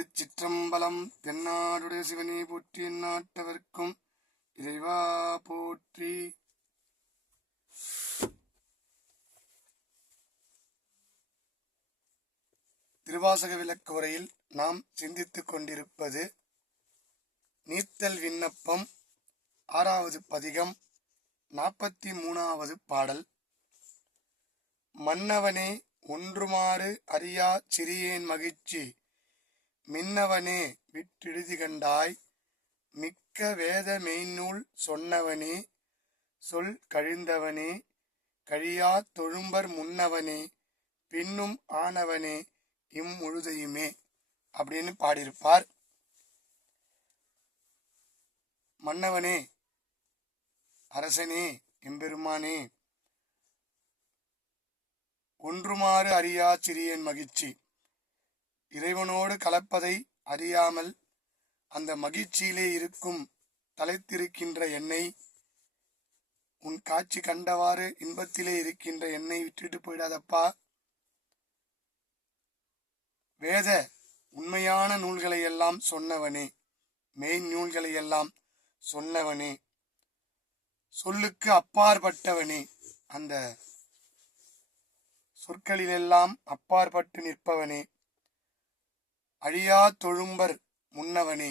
திருச்சிற்றம்பலம். தென்னாடுடைய சிவனே போற்றி, எந்நாட்டவர்க்கும் இறைவா போற்றி. திருவாசக விளக்க உரையில் நாம் சிந்தித்துக் கொண்டிருப்பது நீத்தல் விண்ணப்பம் 6வது பதிகம் 43வது பாடல். மன்னவனே ஒன்றுமாறு அறியா சிறியேன் மகிழ்ச்சி, மின்னவனே விட்டெழுதி கண்டாய், மிக்க வேத மெய்நூல் சொன்னவனே, சொல் கழிந்தவனே, கழியா தொழும்பர் முன்னவனே, பின்னும் ஆனவனே, இம்முழுதையுமே அப்படின்னு பாடியிருப்பார். மன்னவனே, அரசனே, எம்பெருமானே, ஒன்றுமாறு அறியா சிறியேன் மகிழ்ச்சி, இறைவனோடு கலப்பதை அறியாமல் அந்த மகிழ்ச்சியிலே இருக்கும் தலைத்திருக்கின்ற என்னை, உன் காட்சி கண்டவாறு இன்பத்திலே இருக்கின்ற என்னை விட்டுட்டு போயிடாதப்பா. வேத உண்மையான நூல்களை எல்லாம் சொன்னவனே, மெய் நூல்களை எல்லாம் சொன்னவனே, சொல்லுக்கு அப்பாற்பட்டவனே, அந்த சொற்களிலெல்லாம் அப்பாற்பட்டு நிற்பவனே, அழியா தொழும்பர் முன்னவனே,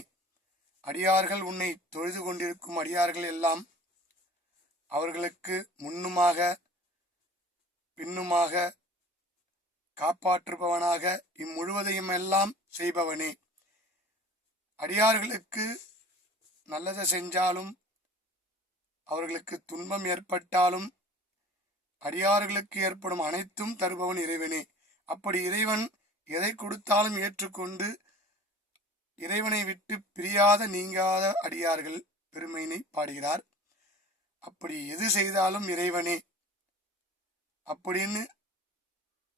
அடியார்கள் உன்னை தொழுது கொண்டிருக்கும் அடியார்கள் எல்லாம் அவர்களுக்கு முன்னுமாக பின்னுமாக காப்பாற்றுபவனாக இம்முழுவதையும் எல்லாம் செய்பவனே, அடியார்களுக்கு நல்லதை செஞ்சாலும் அவர்களுக்கு துன்பம் ஏற்பட்டாலும் அடியார்களுக்கு ஏற்படும் அனைத்தும் தருபவன் இறைவனே. அப்படி இறைவன் எதை கொடுத்தாலும் ஏற்றுக்கொண்டு இறைவனை விட்டு பிரியாத நீங்காத அடியார்கள் பெருமையினை பாடுகிறார். அப்படி எது செய்தாலும் இறைவனே அப்படின்னு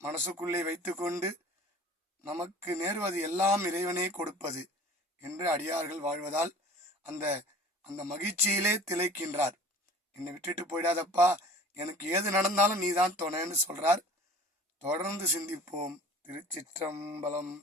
மனசுக்குள்ளே வைத்துக்கொண்டு நமக்கு நேர்வது எல்லாம் இறைவனே கொடுப்பது என்று அடியார்கள் வாழ்வதால் அந்த அந்த மகிழ்ச்சியிலே திளைக்கின்றார். என்னை விட்டுட்டு போயிடாதப்பா, எனக்கு ஏது நடந்தாலும் நீதான் துணைன்னு சொல்றார். தொடர்ந்து சிந்திப்போம். திருச்சிற்றம்பலம்.